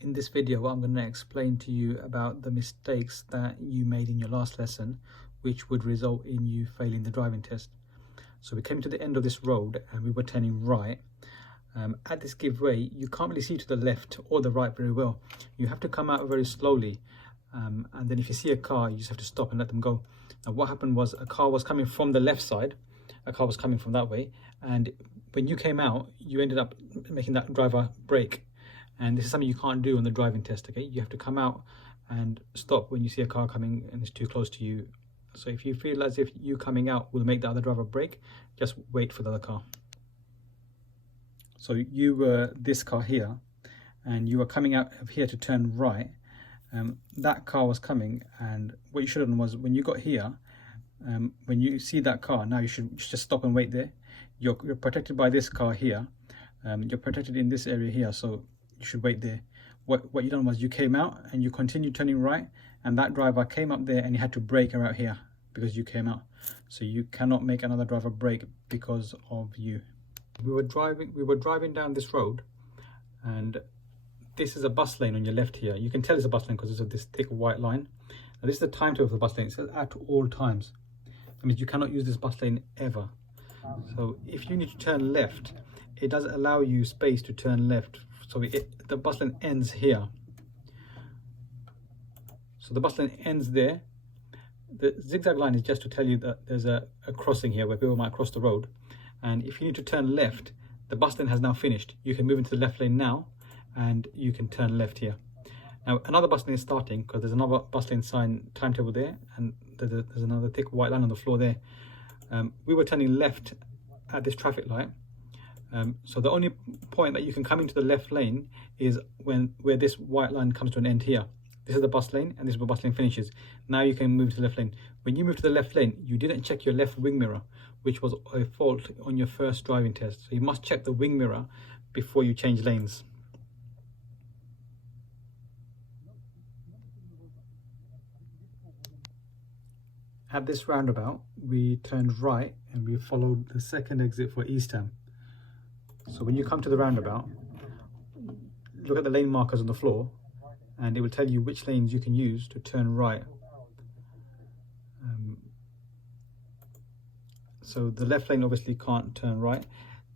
In this video, I'm going to explain to you about the mistakes that you made in your last lesson, which would result in you failing the driving test. So we came to the end of this road and we were turning right. At this give way, you can't really see to the left or the right very well. You have to come out very slowly. And then if you see a car, you just have to stop and let them go. Now what happened was a car was coming from the left side, a car was coming from that way, and when you came out, you ended up making that driver brake. And this is something you can't do on the driving test, okay? You have to come out and stop when you see a car coming and it's too close to you. So if you feel as if you coming out will make the other driver brake, just wait for the other car. So you were this car here, and you were coming out of here to turn right. That car was coming, and what you should have done was when you got here, when you see that car, now you should just stop and wait there. You're protected by this car here. You're protected in this area here, so you should wait there. What you done was you came out and you continued turning right, and that driver came up there and you had to brake out here because you came out. So you cannot make another driver brake because of you. We were driving down this road, and this is a bus lane on your left here. You can tell it's a bus lane because it's this thick white line. Now this is the timetable for the bus lane. It says at all times. That means you cannot use this bus lane ever. So if you need to turn left, it doesn't allow you space to turn left. So the bus lane ends here. So the bus lane ends there. The zigzag line is just to tell you that there's a crossing here where people might cross the road. And if you need to turn left, the bus lane has now finished. You can move into the left lane now, and you can turn left here. Now another bus lane is starting because there's another bus lane sign timetable there, and there's another thick white line on the floor there. We were turning left at this traffic light. So the only point that you can come into the left lane is where this white line comes to an end here. This is the bus lane, and this is where the bus lane finishes. Now you can move to the left lane. When you move to the left lane, you didn't check your left wing mirror, which was a fault on your first driving test. So you must check the wing mirror before you change lanes. At this roundabout, we turned right and we followed the second exit for Eastham. So when you come to the roundabout, look at the lane markers on the floor, and it will tell you which lanes you can use to turn right. So the left lane obviously can't turn right.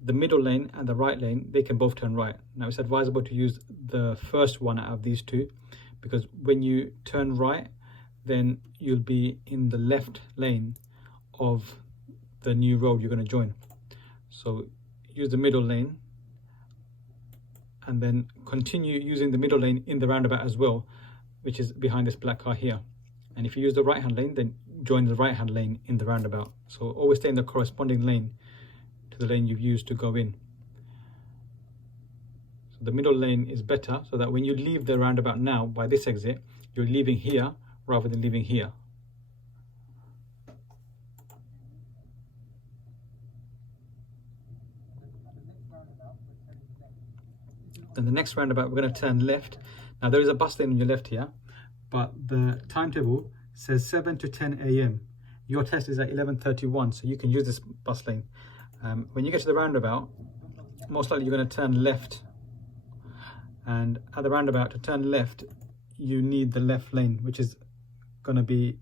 The middle lane and the right lane, they can both turn right. Now it's advisable to use the first one out of these two, because when you turn right, then you'll be in the left lane of the new road you're going to join. So use the middle lane, and then continue using the middle lane in the roundabout as well, which is behind this black car here. And if you use the right hand lane, then join the right hand lane in the roundabout. So always stay in the corresponding lane to the lane you've used to go in. So the middle lane is better, so that when you leave the roundabout now by this exit, you're leaving here rather than leaving here. Then the next roundabout, we're going to turn left. Now there is a bus lane on your left here, but the timetable says 7 to 10 a.m. Your test is at 11:31, so you can use this bus lane. When you get to the roundabout, most likely you're going to turn left. And at the roundabout, to turn left, you need the left lane, which is going to be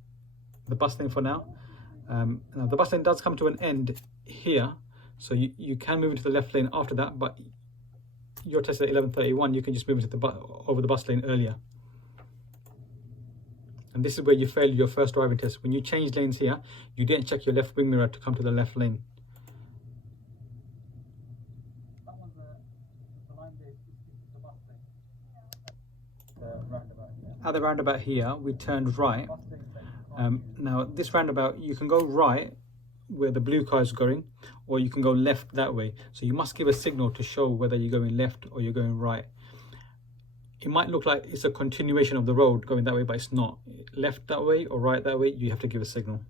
the bus lane for now. Now the bus lane does come to an end here, so you can move into the left lane after that, but your test at 11:31, you can just move into over the bus lane earlier. And this is where you failed your first driving test. When you change lanes here, you didn't check your left wing mirror to come to the left lane. At the roundabout here, we turned right. Now this roundabout, you can go right where the blue car is going, or you can go left that way. So you must give a signal to show whether you're going left or you're going right. It might look like it's a continuation of the road going that way, but it's not. Left that way or right that way, you have to give a signal.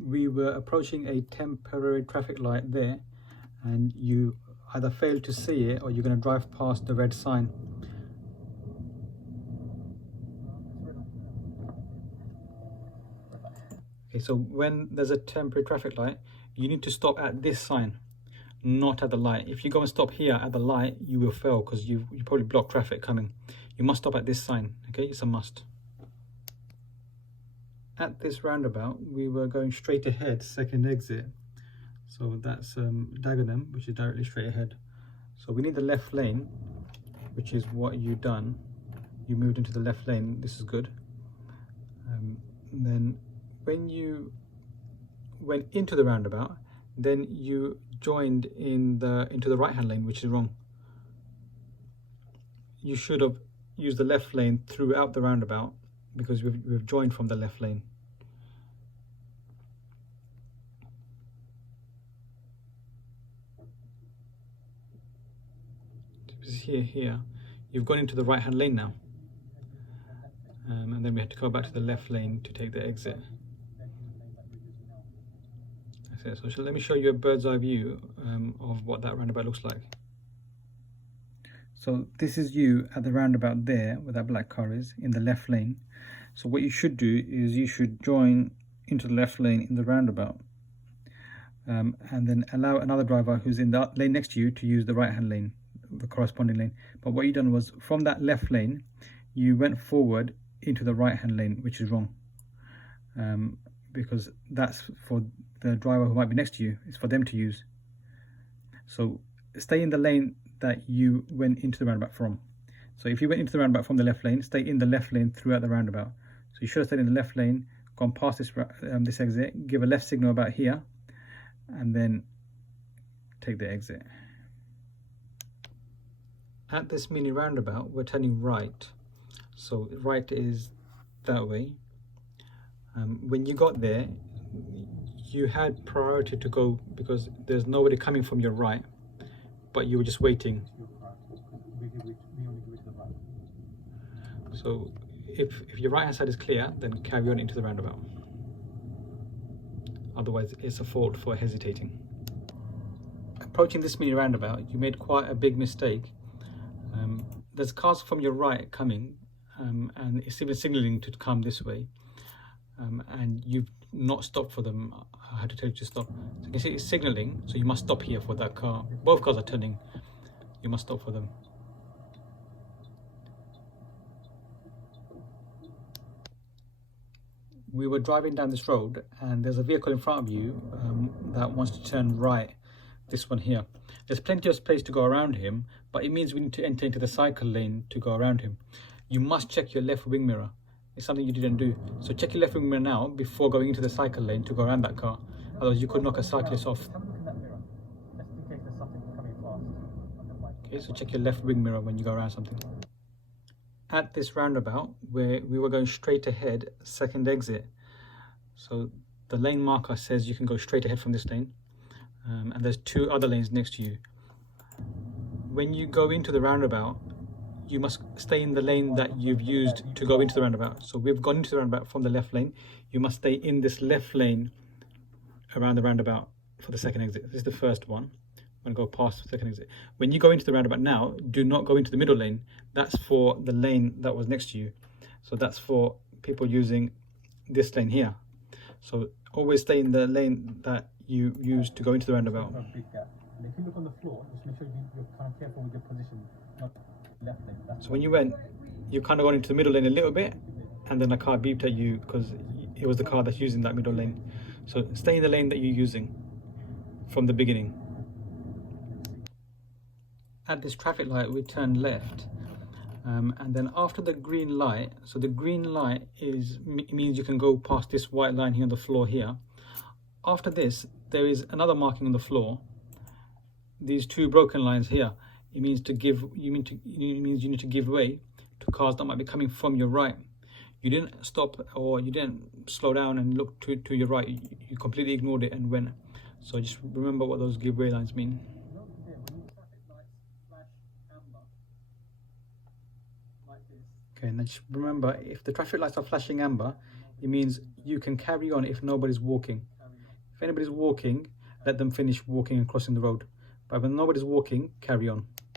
We were approaching a temporary traffic light there, and you either failed to see it or you're going to drive past the red sign. Okay, so when there's a temporary traffic light, you need to stop at this sign. not at the light. If you go and stop here at the light, you will fail because you probably block traffic coming. You must stop at this sign, okay? It's a must. At this roundabout, we were going straight ahead, second exit. So that's Dagenham, which is directly straight ahead. So we need the left lane, which is what you've done. You moved into the left lane, this is good. Then when you went into the roundabout, then you joined into the right hand lane, which is wrong. You should have used the left lane throughout the roundabout because we've joined from the left lane. Here, you've gone into the right hand lane now. And then we had to go back to the left lane to take the exit. That's it. So let me show you a bird's eye view of what that roundabout looks like. So this is you at the roundabout there where that black car is in the left lane. So what you should do is you should join into the left lane in the roundabout and then allow another driver who's in the lane next to you to use the right hand lane, the corresponding lane. But what you done was from that left lane you went forward into the right hand lane, which is wrong, because that's for the driver who might be next to you. It's for them to use. So stay in the lane that you went into the roundabout from. So if you went into the roundabout from the left lane, stay in the left lane throughout the roundabout. So you should have stayed in the left lane, gone past this exit, give a left signal about here, and then take the exit. At this mini roundabout, we're turning right. So right is that way. When you got there, you had priority to go because there's nobody coming from your right, but you were just waiting. So if your right hand side is clear, then carry on into the roundabout. Otherwise, it's a fault for hesitating. Approaching this mini roundabout, you made quite a big mistake. There's cars from your right coming, and it's even signaling to come this way, and you've not stopped for them. I had to tell you to stop. So you can see it's signaling, so you must stop here for that car. Both cars are turning. You must stop for them. We were driving down this road and there's a vehicle in front of you that wants to turn right, this one here. There's plenty of space to go around him, but it means we need to enter into the cycle lane to go around him. You must check your left wing mirror. It's something you didn't do. So check your left wing mirror now before going into the cycle lane to go around that car. Otherwise you could knock a cyclist off. Okay, so check your left wing mirror when you go around something. At this roundabout, where we were going straight ahead, second exit. So the lane marker says you can go straight ahead from this lane, and there's two other lanes next to you. When you go into the roundabout, you must stay in the lane that you've used to go into the roundabout. So we've gone into the roundabout from the left lane. You must stay in this left lane around the roundabout for the second exit. This is the first one. I'm going to go past the second exit. When you go into the roundabout now, do not go into the middle lane. That's for the lane that was next to you. So that's for people using this lane here. So always stay in the lane that you used to go into the roundabout. And if you look on the floor, just make sure you're kind of careful with your position, not left lane. So when you went, you kind of got into the middle lane a little bit, and then a car beeped at you because it was the car that's using that middle lane. So stay in the lane that you're using from the beginning. At this traffic light, we turn left, and then after the green light, so the green light means you can go past this white line here on the floor here. After this, there is another marking on the floor. These two broken lines here. It means to give. It means you need to give way to cars that might be coming from your right. You didn't stop or you didn't slow down and look to your right. You completely ignored it and went. So just remember what those give way lines mean. Okay, and then just remember, if the traffic lights are flashing amber, it means you can carry on if nobody's walking. If anybody's walking, let them finish walking and crossing the road. But when nobody's walking, carry on.